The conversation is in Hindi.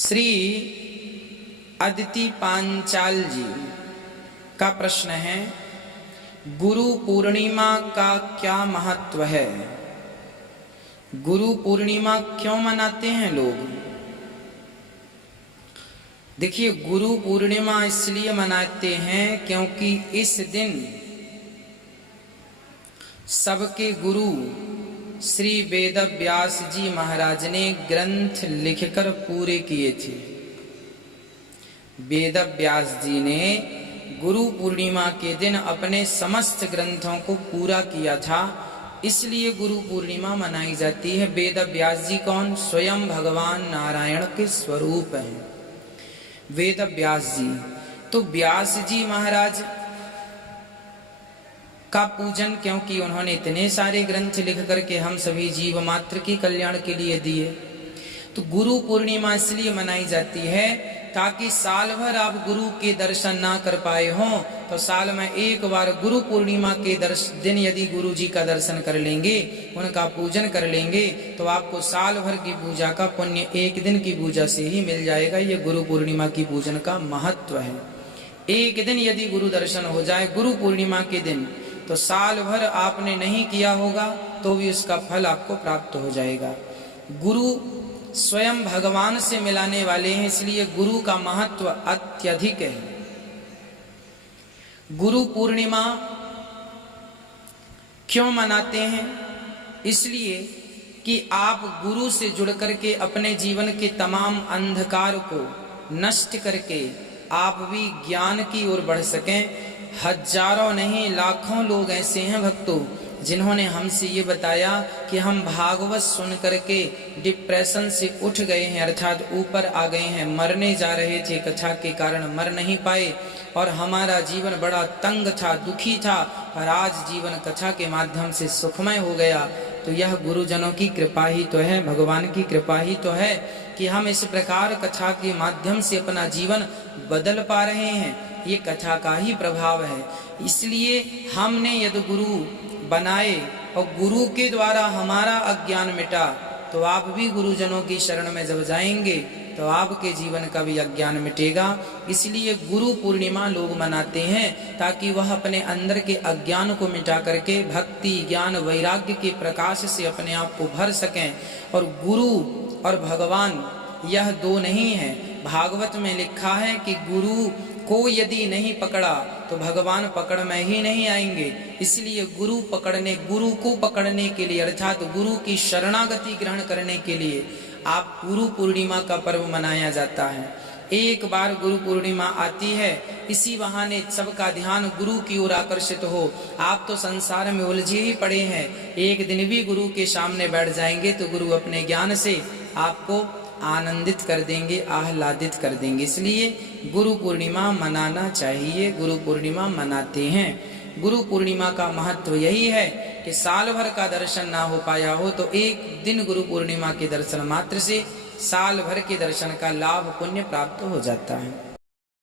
श्री अदिति पांचाल जी का प्रश्न है, गुरु पूर्णिमा का क्या महत्व है? गुरु पूर्णिमा क्यों मनाते हैं लोग? देखिए, गुरु पूर्णिमा इसलिए मनाते हैं क्योंकि इस दिन सबके गुरु श्री वेद व्यास जी महाराज ने ग्रंथ लिखकर पूरे किए थे। वेद व्यास जी ने गुरु पूर्णिमा के दिन अपने समस्त ग्रंथों को पूरा किया था, इसलिए गुरु पूर्णिमा मनाई जाती है। वेद व्यास जी कौन? स्वयं भगवान नारायण के स्वरूप हैं वेद व्यास जी। तो व्यास जी महाराज का पूजन क्योंकि उन्होंने इतने सारे ग्रंथ लिख करके हम सभी जीव मात्र के कल्याण के लिए दिए। तो गुरु पूर्णिमा इसलिए मनाई जाती है ताकि साल भर आप गुरु के दर्शन ना कर पाए हों तो साल में एक बार गुरु पूर्णिमा के दिन यदि गुरु जी का दर्शन कर लेंगे, उनका पूजन कर लेंगे, तो आपको साल भर की पूजा का पुण्य एक दिन की पूजा से ही मिल जाएगा। ये गुरु पूर्णिमा की पूजन का महत्व है। एक दिन यदि गुरु दर्शन हो जाए गुरु पूर्णिमा के दिन, तो साल भर आपने नहीं किया होगा तो भी उसका फल आपको प्राप्त हो जाएगा। गुरु स्वयं भगवान से मिलाने वाले हैं, इसलिए गुरु का महत्व अत्यधिक है। गुरु पूर्णिमा क्यों मनाते हैं? इसलिए कि आप गुरु से जुड़ करके अपने जीवन के तमाम अंधकार को नष्ट करके आप भी ज्ञान की ओर बढ़ सकें। हजारों नहीं लाखों लोग ऐसे हैं भक्तों जिन्होंने हमसे ये बताया कि हम भागवत सुन करके डिप्रेशन से उठ गए हैं, अर्थात ऊपर आ गए हैं। मरने जा रहे थे, कथा के कारण मर नहीं पाए और हमारा जीवन बड़ा तंग था, दुखी था, और आज जीवन कथा के माध्यम से सुखमय हो गया। तो यह गुरुजनों की कृपा ही तो है, भगवान की कृपा ही तो है कि हम इस प्रकार कथा के माध्यम से अपना जीवन बदल पा रहे हैं। ये कथा का ही प्रभाव है। इसलिए हमने यदि गुरु बनाए और गुरु के द्वारा हमारा अज्ञान मिटा, तो आप भी गुरुजनों की शरण में जब जाएंगे तो आपके जीवन का भी अज्ञान मिटेगा। इसलिए गुरु पूर्णिमा लोग मनाते हैं ताकि वह अपने अंदर के अज्ञान को मिटा करके भक्ति, ज्ञान, वैराग्य के प्रकाश से अपने आप को भर सकें। और गुरु और भगवान यह दो नहीं है। भागवत में लिखा है कि गुरु को यदि नहीं पकड़ा तो भगवान पकड़ में ही नहीं आएंगे। इसलिए गुरु को पकड़ने के लिए अर्थात गुरु की शरणागति ग्रहण करने के लिए आप गुरु पूर्णिमा का पर्व मनाया जाता है। एक बार गुरु पूर्णिमा आती है, इसी बहाने सबका ध्यान गुरु की ओर आकर्षित हो। आप तो संसार में उलझे ही पड़े हैं, एक दिन भी गुरु के सामने बैठ जाएंगे तो गुरु अपने ज्ञान से आपको आनंदित कर देंगे, आह्लादित कर देंगे। इसलिए गुरु पूर्णिमा मनाना चाहिए, गुरु पूर्णिमा मनाते हैं। गुरु पूर्णिमा का महत्व यही है कि साल भर का दर्शन ना हो पाया हो तो एक दिन गुरु पूर्णिमा के दर्शन मात्र से साल भर के दर्शन का लाभ पुण्य प्राप्त हो जाता है।